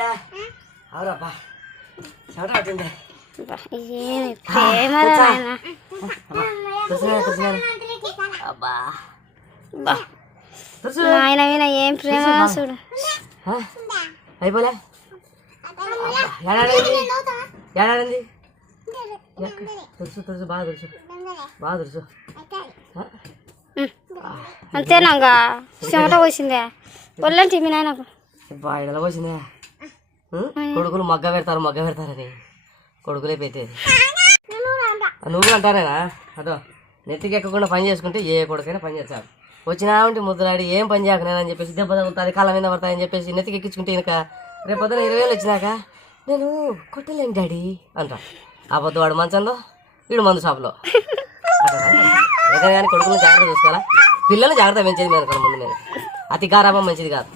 పట్టిందా అవురబ్బా చెమట పట్టిందా అబ్బా ఆయన విన ఏం ప్రేమ చూడు అయిపోలే ఏడాడింది ఏడాడింది తెలుసు బాగా తెలుసు అంతేనాగా చెమట పోసిందే పొల్లంటి మీ నాయనకు ఇలా పోసిందే కొడుకులు మగ్గ పెడతారని కొడుకులే పెట్టేది నువ్వు అంటారేనా అదో నెత్తికి ఎక్కకుండా పని చేసుకుంటే ఏ కొడుకైనా పని చేస్తాడు వచ్చినా ఉంటే ముద్దులాడి ఏం పని చేయకనేదని చెప్పేసి దెబ్బ తగులుతుంది కాళ్ళ మీద పడతాయని చెప్పేసి నెత్తికి ఎక్కించుకుంటే ఇక రేపు పొద్దున 20,000 వచ్చినాక నేను కొట్టలేను డాడీ అంటా ఆ పొద్దు వాడు మంచంలో వీడు మందు షాపులో ఏదైనా కానీ కొడుకులను జాగ్రత్త చూసుకోవాలా పిల్లలు జాగ్రత్త పెంచేది మీరు ముందు నేను అతి గారాబం మంచిది కాదు